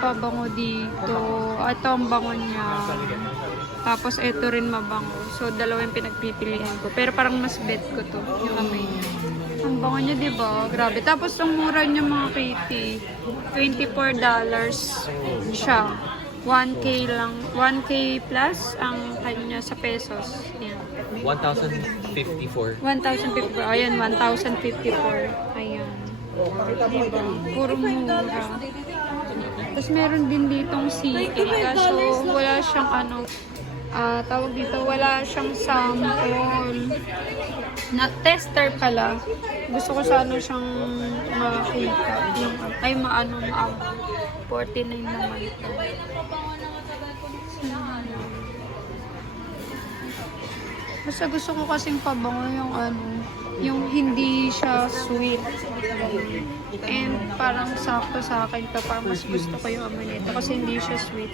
pabango dito. Ito ang bango niya. Tapos ito rin mabango. So, dalawa yung pinagpipilian ko. Pero parang mas bet ko to, yung amoy niya. Ang bango niya, diba? Grabe. Tapos, ang mura niya mga kitty. $24 siya. 1K lang. 1K plus ang kanya sa pesos. Yan. 1,054. 1,054. Ayan, 1,054. Ayan. Diba? Puro mura. Tapos meron din ditong CA. Kaso wala siyang ano, tawag dito, wala siyang sample. Na tester pala. Gusto ko sana siyang makita. Yung, ay, maano, 49 naman ito. Basta gusto ko kasing pabango yung ano, yung hindi siya sweet. And parang sakto sa akin to. Parang mas gusto ko yung amoy nito kasi hindi siya sweet.